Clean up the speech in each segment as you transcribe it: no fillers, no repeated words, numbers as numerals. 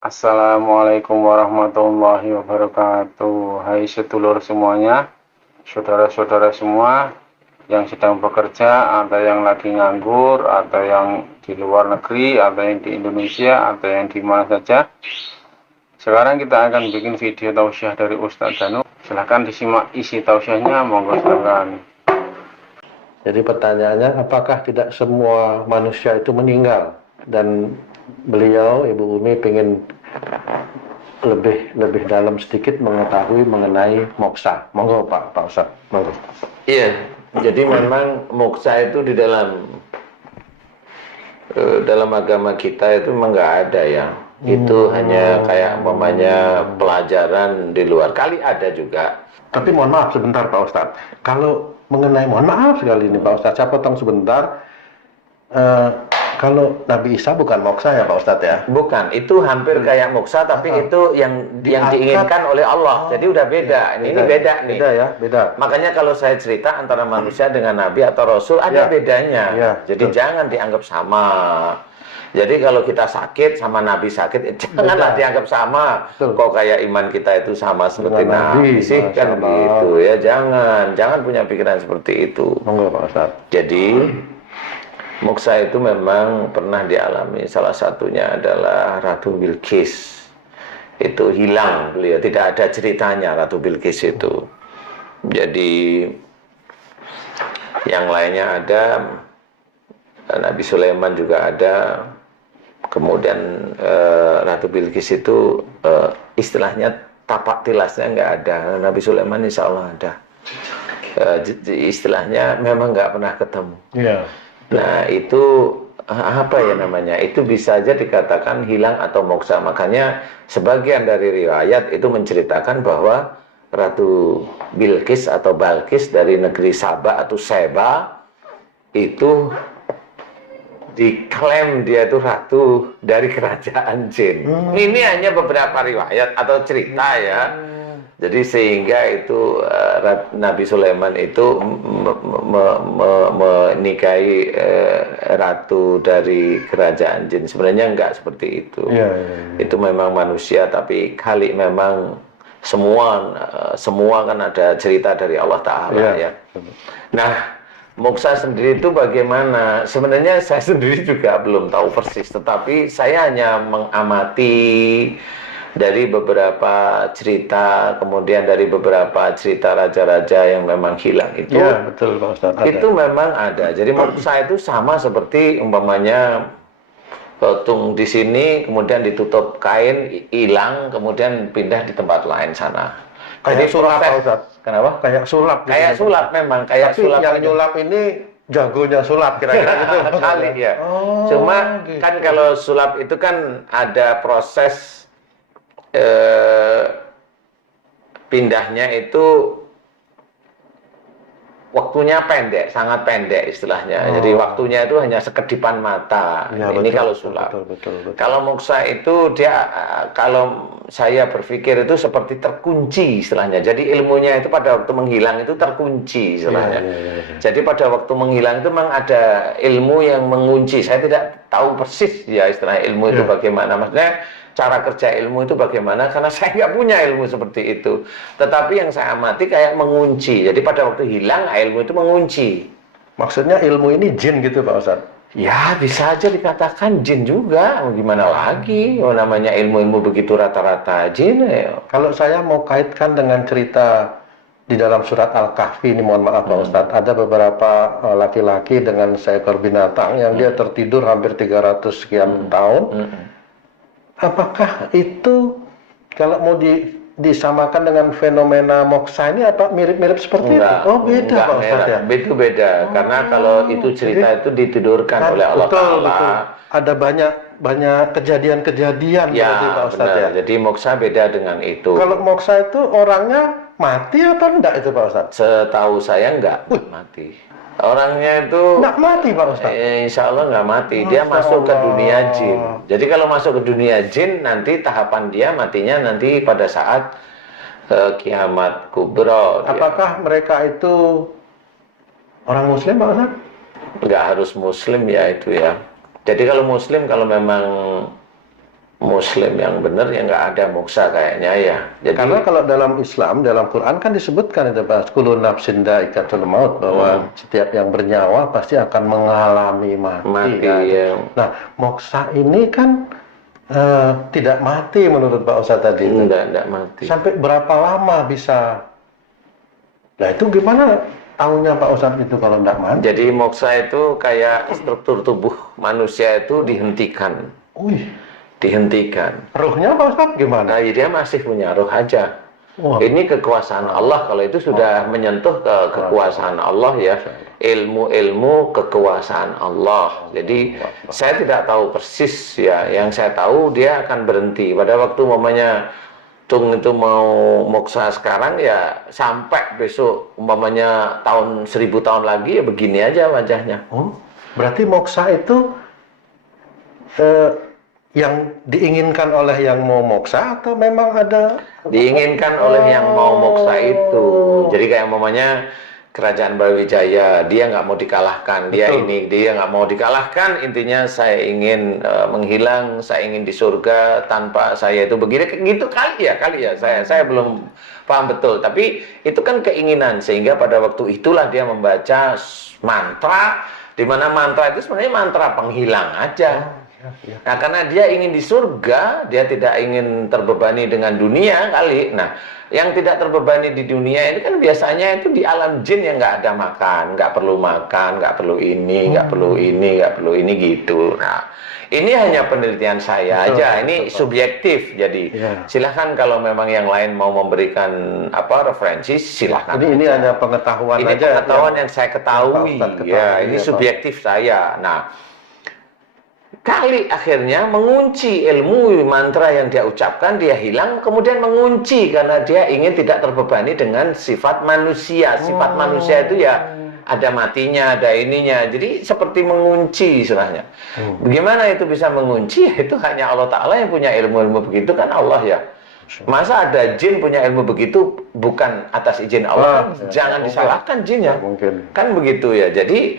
Assalamualaikum warahmatullahi wabarakatuh. Hai sedulur semuanya, saudara-saudara semua yang sedang bekerja, ada yang lagi nganggur, ada yang di luar negeri, ada yang di Indonesia, ada yang di mana saja. Sekarang kita akan bikin video tausiah dari Ustadz Danu. Silahkan disimak isi tausiahnya, monggo silakan. Jadi pertanyaannya, apakah tidak semua manusia itu meninggal? Dan beliau, Ibu Umi, ingin lebih dalam sedikit mengetahui mengenai moksa. Monggo Pak Ustadz, monggo. Iya, jadi memang moksa itu di dalam agama kita itu memang nggak ada ya. Itu hanya kayak umpamanya pelajaran di luar. Kali ada juga. Tapi mohon maaf sebentar Pak Ustadz. Kalau mengenai, mohon maaf sekali ini Pak Ustadz, saya potong sebentar. Kalau Nabi Isa bukan moksa ya Pak Ustadz ya? Bukan, itu hampir kayak moksa, tapi itu yang diinginkan oleh Allah. Jadi udah beda. Ini beda nih. Beda ya, beda. Makanya kalau saya cerita antara manusia dengan Nabi atau Rasul ada bedanya. Jadi jangan dianggap sama. Jadi kalau kita sakit sama Nabi sakit, janganlah dianggap sama. Kok kayak iman kita itu sama seperti Nabi sih, kan gitu ya. Jangan punya pikiran seperti itu. Monggo Pak Ustadz. Jadi moksa itu memang pernah dialami. Salah satunya adalah Ratu Bilqis. Itu hilang beliau, tidak ada ceritanya Ratu Bilqis itu. Jadi yang lainnya ada, Nabi Sulaiman juga ada. Kemudian Ratu Bilqis itu istilahnya tapak tilasnya nggak ada. Nabi Sulaiman insya Allah ada. Istilahnya memang nggak pernah ketemu. Nah itu apa ya namanya? Itu bisa aja dikatakan hilang atau moksa. Makanya sebagian dari riwayat itu menceritakan bahwa Ratu Bilqis atau Balqis dari negeri Sabah atau Seba itu diklaim dia itu ratu dari kerajaan jin. Ini hanya beberapa riwayat atau cerita ya. Jadi sehingga itu Nabi Sulaiman itu menikahi ratu dari kerajaan jin. Sebenarnya enggak seperti itu. Itu memang manusia, tapi kali memang semua kan ada cerita dari Allah Ta'ala ya. Nah, moksa sendiri itu bagaimana? Sebenarnya saya sendiri juga belum tahu persis, tetapi saya hanya mengamati dari beberapa cerita, kemudian dari beberapa cerita raja-raja yang memang hilang itu. Iya, betul Pak Ustadz. Itu memang ada. Jadi moksa itu sama seperti umpamanya tung di sini, kemudian ditutup kain, hilang, kemudian pindah di tempat lain sana. Kayak sulap Pak Ustadz. Kenapa? Kayak sulap. Kayak sulap memang, kayak tapi sulap. Yang nyulap ini jagonya sulap kira-kira gitu. Kali ya. Cuma gitu. Kan kalau sulap itu kan ada proses pindahnya itu waktunya pendek, sangat pendek istilahnya. Jadi waktunya itu hanya sekedipan mata. Ya, ini betul, kalau sulap. Betul. Kalau moksa itu dia, kalau saya berpikir itu seperti terkunci istilahnya. Jadi ilmunya itu pada waktu menghilang itu terkunci istilahnya. Jadi pada waktu menghilang itu memang ada ilmu yang mengunci. Saya tidak tahu persis ya istilah ilmu itu bagaimana. Maksudnya cara kerja ilmu itu bagaimana, karena saya nggak punya ilmu seperti itu. Tetapi yang saya amati kayak mengunci. Jadi pada waktu hilang ilmu itu mengunci. Maksudnya ilmu ini jin gitu Pak Ustadz? Ya bisa aja dikatakan jin juga. Gimana lagi? Namanya ilmu-ilmu begitu rata-rata jin ya. Kalau saya mau kaitkan dengan cerita di dalam surat Al-Kahfi ini, mohon maaf Pak Ustadz, ada beberapa laki-laki dengan seekor binatang yang dia tertidur hampir 300 sekian tahun. Apakah itu kalau mau disamakan dengan fenomena moksa ini apa mirip-mirip seperti itu? Oh beda Pak Ustadz ya? Itu beda, karena kalau itu cerita itu ditidurkan oleh Allah Ta'ala. Ada banyak kejadian-kejadian berarti Pak Ustadz ya? Jadi moksa beda dengan itu. Kalau moksa itu orangnya mati apa enggak itu Pak Ustadz? Setahu saya enggak mati. Orangnya itu nggak mati Pak Ustadz? Insya Allah nggak mati. Dia masuk ke dunia jin. Jadi kalau masuk ke dunia jin, nanti tahapan dia matinya nanti pada saat kiamat kubro. Apakah mereka itu orang muslim Pak Ustadz? Nggak harus muslim ya itu ya. Jadi kalau muslim, kalau memang Muslim yang benar ya nggak ada moksa kayaknya ya. Jadi, karena kalau dalam Islam, dalam Quran kan disebutkan itu Pak, kullu nafsin dha'iqatul maut, bahwa setiap yang bernyawa pasti akan mengalami mati. Kan? ya. Nah, moksa ini kan tidak mati menurut Pak Ustadz tadi. Enggak mati. Sampai berapa lama bisa? Nah itu gimana tahunya Pak Ustadz itu kalau tidak mati? Jadi moksa itu kayak struktur tubuh manusia itu dihentikan. Dihentikan. Ruhnya Pak Ustadz gimana? Nah, dia masih punya ruh aja. Ini kekuasaan Allah. Kalau itu sudah menyentuh ke kekuasaan Allah ya, ilmu kekuasaan Allah. Jadi saya tidak tahu persis ya. Yang saya tahu dia akan berhenti pada waktu umpamanya Tung itu mau moksa sekarang ya, sampai besok umpamanya tahun 1000 tahun lagi ya begini aja wajahnya. Berarti moksa itu yang diinginkan oleh yang mau moksa atau memang ada? Diinginkan oleh yang mau moksa itu. Jadi kayak umpamanya kerajaan Brawijaya, dia nggak mau dikalahkan, dia nggak mau dikalahkan, intinya saya ingin menghilang, saya ingin di surga tanpa saya itu begini, gitu kali ya, saya belum paham betul, tapi itu kan keinginan, sehingga pada waktu itulah dia membaca mantra, di mana mantra itu sebenarnya mantra penghilang aja. Nah, karena dia ingin di surga, dia tidak ingin terbebani dengan dunia kali. Nah, yang tidak terbebani di dunia ini kan biasanya itu di alam jin yang nggak ada makan, nggak perlu makan, nggak perlu ini, nggak perlu ini, nggak perlu ini gitu. Nah, ini hanya penelitian saya aja, ini subjektif. Jadi silahkan kalau memang yang lain mau memberikan referensi, silahkan. Ini hanya pengetahuan ini aja. Ini pengetahuan yang saya ketahui. Ya, ini subjektif saya. Nah, kali akhirnya mengunci ilmu mantra yang dia ucapkan, dia hilang, kemudian mengunci karena dia ingin tidak terbebani dengan sifat manusia. Sifat manusia itu ya ada matinya, ada ininya. Jadi seperti mengunci istilahnya. Bagaimana itu bisa mengunci? Itu hanya Allah Ta'ala yang punya ilmu-ilmu begitu, kan Allah ya. Masa ada jin punya ilmu begitu bukan atas izin Allah? Jangan disalahkan jinnya. Kan begitu ya. Jadi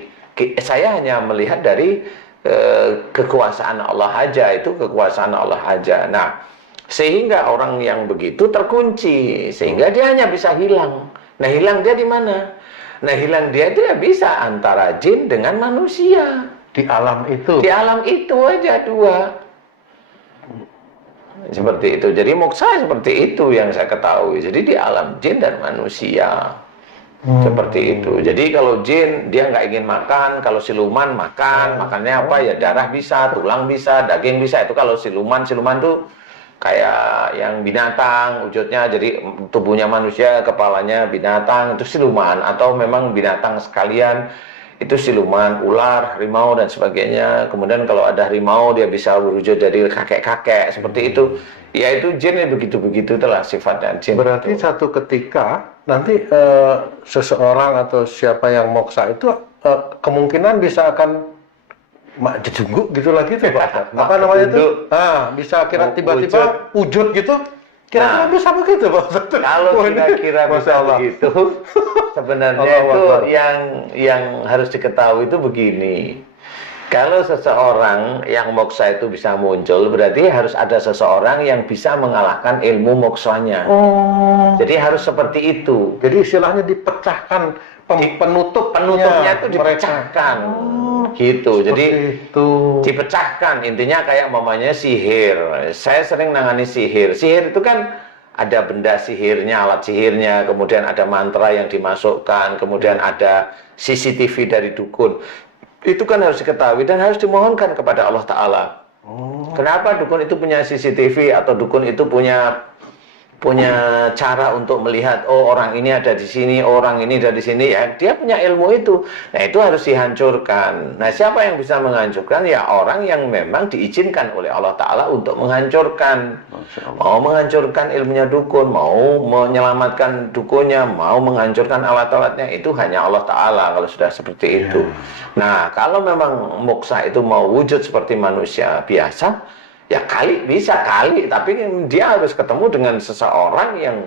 saya hanya melihat dari kekuasaan Allah aja, itu kekuasaan Allah aja. Nah, sehingga orang yang begitu terkunci, sehingga dia hanya bisa hilang. Nah, hilang dia di mana? Nah, hilang dia itu ya bisa antara jin dengan manusia. Di alam itu? Di alam itu aja dua. Seperti itu. Jadi moksa seperti itu yang saya ketahui. Jadi di alam jin dan manusia. Seperti itu. Jadi kalau jin dia nggak ingin makan, kalau siluman makan, makannya apa ya, darah bisa, tulang bisa, daging bisa. Itu kalau siluman tuh kayak yang binatang wujudnya, jadi tubuhnya manusia, kepalanya binatang, itu siluman. Atau memang binatang sekalian, itu siluman, ular, harimau dan sebagainya. Kemudian kalau ada harimau dia bisa berwujud jadi kakek-kakek seperti itu. Ya itu jin ya begitu-begitu itulah sifatnya jin. Berarti satu ketika nanti seseorang atau siapa yang moksa itu kemungkinan bisa akan dijungguk gitu lagi tuh Pak. Apa namanya itu? Bisa kira tiba-tiba wujud gitu. Kira-kira bisa begitu Pak. Kalau kira-kira bisa begitu, sebenarnya itu yang harus diketahui itu begini. Kalau seseorang yang moksa itu bisa muncul, berarti harus ada seseorang yang bisa mengalahkan ilmu moksanya. Jadi harus seperti itu. Jadi istilahnya dipecahkan, penutupnya itu dipecahkan. Gitu. Jadi itu dipecahkan. Intinya kayak mamanya sihir. Saya sering nangani sihir. Sihir itu kan ada benda sihirnya, alat sihirnya, kemudian ada mantra yang dimasukkan, kemudian ada CCTV dari dukun. Itu kan harus diketahui dan harus dimohonkan kepada Allah Ta'ala. Kenapa dukun itu punya CCTV atau dukun itu punya cara untuk melihat, oh orang ini ada di sini, orang ini ada di sini, ya dia punya ilmu itu. Nah itu harus dihancurkan. Nah siapa yang bisa menghancurkan? Ya orang yang memang diizinkan oleh Allah Ta'ala untuk menghancurkan. Mau menghancurkan ilmunya dukun, mau menyelamatkan dukunnya, mau menghancurkan alat-alatnya, itu hanya Allah Ta'ala kalau sudah seperti itu. Nah kalau memang moksa itu mau wujud seperti manusia biasa, ya bisa kali, tapi dia harus ketemu dengan seseorang yang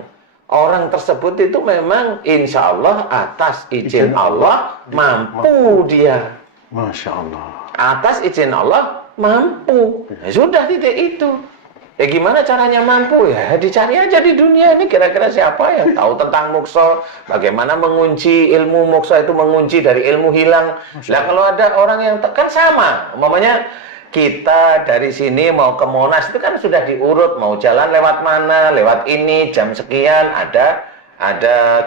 orang tersebut itu memang insya Allah atas izin Allah mampu dia. Masya Allah. Atas izin Allah mampu. Ya sudah titik itu. Ya gimana caranya mampu? Ya dicari aja di dunia ini kira-kira siapa yang tahu tentang moksa, bagaimana mengunci ilmu moksa itu, mengunci dari ilmu hilang. Lah kalau ada orang yang kan sama, umpamanya kita dari sini mau ke Monas itu kan sudah diurut, mau jalan lewat mana, lewat ini, jam sekian, ada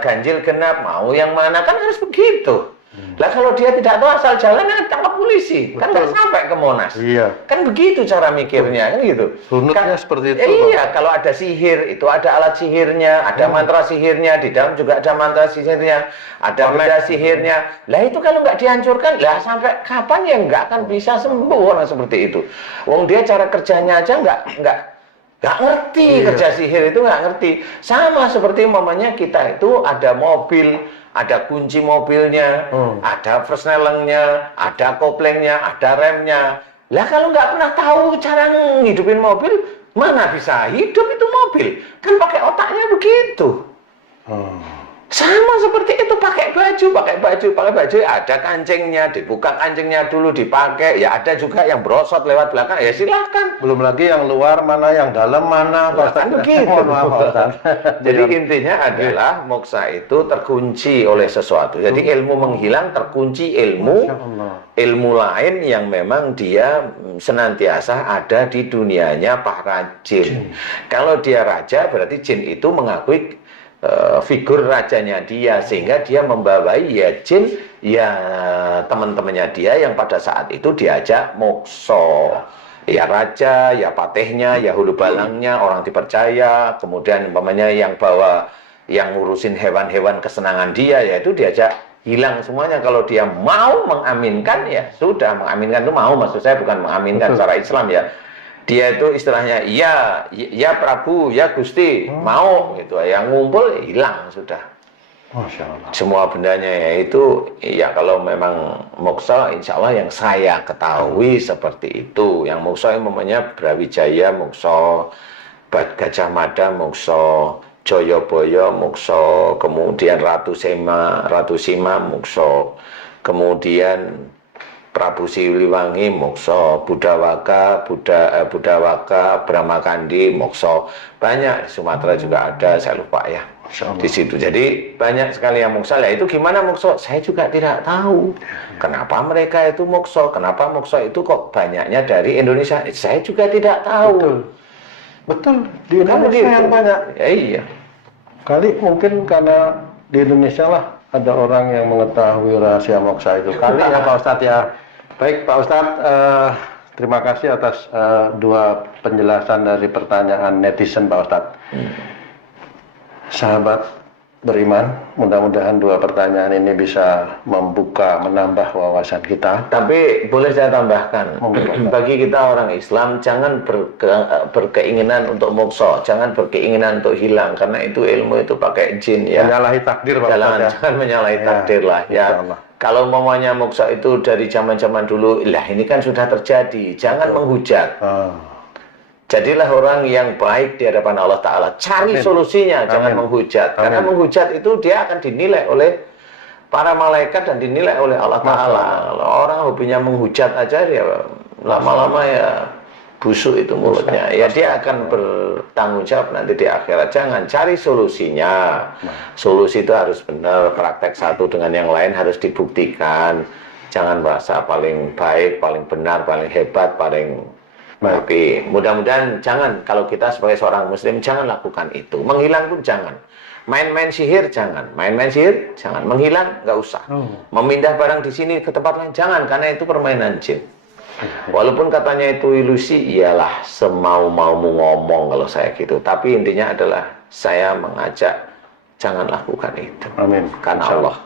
ganjil genap, mau yang mana, kan harus begitu. Lah kalau dia tidak tahu asal jalan, kan tangkap polisi, kan nggak sampai ke Monas. Iya. Kan begitu cara mikirnya, kan gitu. Runutnya seperti itu. Iya, kalau ada sihir, itu ada alat sihirnya, ada mantra sihirnya, di dalam juga ada mantra sihirnya, ada benda sihirnya. Lah itu kalau nggak dihancurkan, lah sampai kapan ya nggak akan bisa sembuh orang seperti itu. Wong dia cara kerjanya aja nggak ngerti, kerja sihir itu nggak ngerti. Sama seperti mamanya kita itu ada mobil, ada kunci mobilnya, ada persnelengnya, ada koplengnya, ada remnya. Lah kalau nggak pernah tahu cara ngidupin mobil, mana bisa hidup itu mobil? Kan pakai otaknya begitu. Sama seperti itu, pakai baju, ada kancingnya, dibuka kancingnya dulu, dipakai. Ya ada juga yang brosot lewat belakang, ya silahkan. Belum lagi yang luar mana, yang dalam mana, Kan begitu. Jadi intinya adalah moksa itu terkunci oleh sesuatu. Jadi ilmu menghilang terkunci ilmu lain yang memang dia senantiasa ada di dunianya para jin. Kalau dia raja berarti jin itu mengakui figur rajanya dia, sehingga dia membawai ya jin ya teman-temannya dia yang pada saat itu diajak moksa, ya raja, ya patihnya, ya hulu balangnya, orang dipercaya. Kemudian umpamanya yang bawa, yang ngurusin hewan-hewan kesenangan dia, yaitu diajak hilang semuanya. Kalau dia mau mengaminkan, ya sudah. Mengaminkan itu mau, maksud saya bukan mengaminkan secara Islam ya. Dia itu istilahnya, ya Prabu, ya Gusti, mau gitu. Yang ngumpul hilang sudah. Masya Allah. Semua bendanya yaitu, ya kalau memang moksa, insya Allah yang saya ketahui seperti itu. Yang moksa yang namanya Brawijaya moksa, Gajah Mada moksa, Joyoboyo moksa, kemudian Ratu Sima moksa, kemudian Prabu Siliwangi moksa, Budawaka, Bramakandi moksa. Banyak, Sumatera juga ada, saya lupa ya di situ. Jadi banyak sekali yang moksa. Lah itu gimana moksa? Saya juga tidak tahu. Kenapa mereka itu moksa? Kenapa moksa itu kok banyaknya dari Indonesia? Saya juga tidak tahu. Betul. Di Indonesia yang banyak. Ya, iya. Kali mungkin karena di Indonesia lah ada orang yang mengetahui rahasia moksa itu. Kali ya Pak Ustadz ya. Baik Pak Ustadz, terima kasih atas dua penjelasan dari pertanyaan netizen Pak Ustadz. Sahabat beriman, mudah-mudahan dua pertanyaan ini bisa membuka, menambah wawasan kita. Tapi boleh saya tambahkan, bagi kita orang Islam jangan berkeinginan untuk moksa, jangan berkeinginan untuk hilang, karena itu ilmu itu pakai jin ya. Menyalahi takdir Pak Ustadz ya. Jangan menyalahi takdir lah ya. Kalau mamanya moksa itu dari zaman-zaman dulu, lah ini kan sudah terjadi, jangan menghujat. Jadilah orang yang baik di hadapan Allah Ta'ala. Cari solusinya, jangan menghujat. Karena menghujat itu dia akan dinilai oleh para malaikat dan dinilai oleh Allah Ta'ala. Kalau orang hobinya menghujat aja, dia lama-lama ya busuk itu mulutnya. Ya dia akan bertanggung jawab nanti di akhirat. Jangan, cari solusinya. Solusi itu harus benar, praktek satu dengan yang lain harus dibuktikan. Jangan merasa paling baik, paling benar, paling hebat, paling... Tapi mudah-mudahan jangan, kalau kita sebagai seorang muslim jangan lakukan itu. Menghilang pun jangan. Main-main sihir jangan. Main-main sihir jangan. Menghilang nggak usah. Memindah barang di sini ke tempat lain jangan, karena itu permainan jin. Walaupun katanya itu ilusi, iyalah semau-maumu ngomong kalau saya gitu. Tapi intinya adalah saya mengajak jangan lakukan itu. Amin. Karena Allah